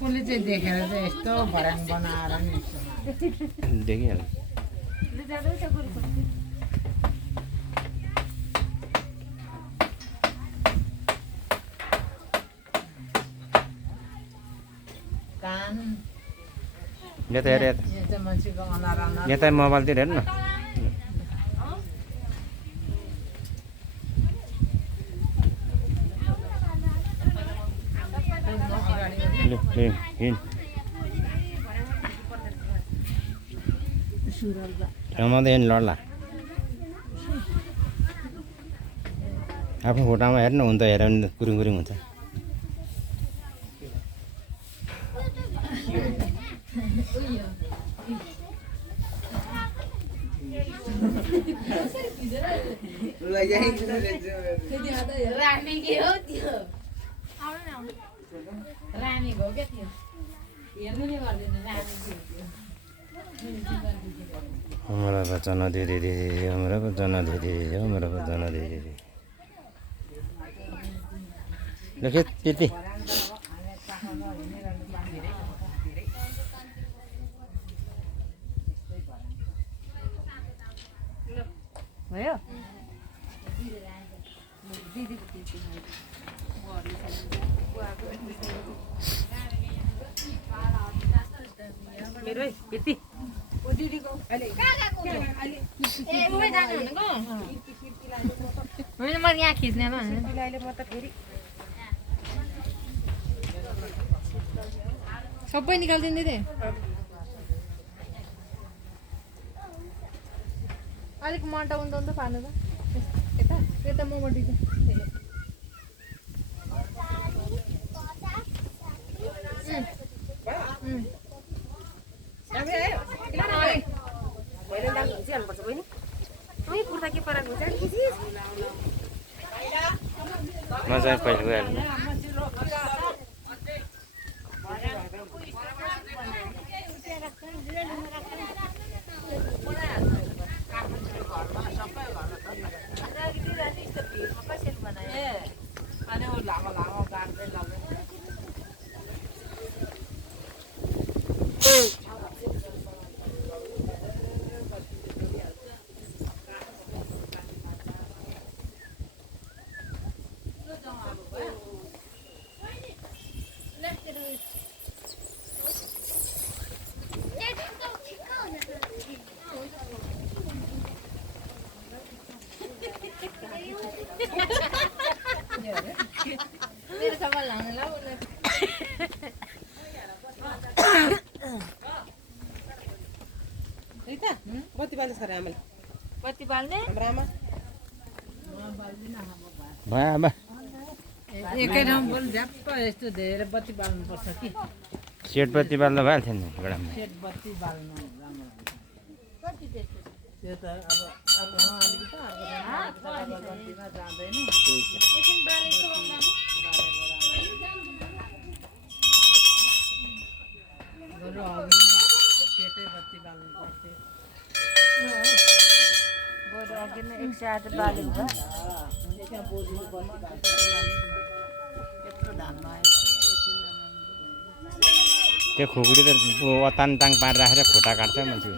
कसले चाहिँ देखेर चाहिँ यस्तो भर्याङ बनाएर नि देखिहाल्यो कान यहाँ त हेर यहाँ चाहिँ मान्छेको अनुहार यहाँ त मोबाइलतिर हेर्नु न रमाउँदै नि लड्ला आफ्नो फोटोमा हेर्नु हुन्छ हेऱ्यो भने कुरुङ कुरुङ हुन्छ रानीको हो क्या त्यो हेर्नु नि गर्दैन रानीको हमरा बचन दे दे दे हमरा बचन दे दे हमरा बचन दे दे दे लेखे त्यति भयो मेरो यति होइन म यहाँ खिच्ने म त फेरि सबै निकालिदिनु दिदी अलिक मन्टा उन्दाउँदो पार्नु त यता यता म मटिदिनु मजा पहिले गइहाल्नु लामो लामो गाड्दै लाग्यो मेरो सवाल लाउनु ल बत्ती बाल्छ सर आमाले बत्ती बाल्ने हाम्रो आमा भयो आमा एकै ठाउँ पनि झ्याप्प यस्तो धेरै बत्ती बाल्नुपर्छ कि सेट बत्ती बाल्दा भइहाल्थ्यो नि गोडामा सेट बत्ती बाल्नु राम्रो हुन्छ त्यो त अब अलिकति अर्को बत्तीमा जाँदैन बरु अघि नै सेटै बत्ती बाल्नु पर्थ्यो बरु अघि नै एक साथ बालेको भए त्यहाँ बोजूले बत्ती बाल्छ यत्रो धानमा आयो त्यो खुकुरी त तान ताङ पारेर राखेर खुट्टा काट्छ मान्छे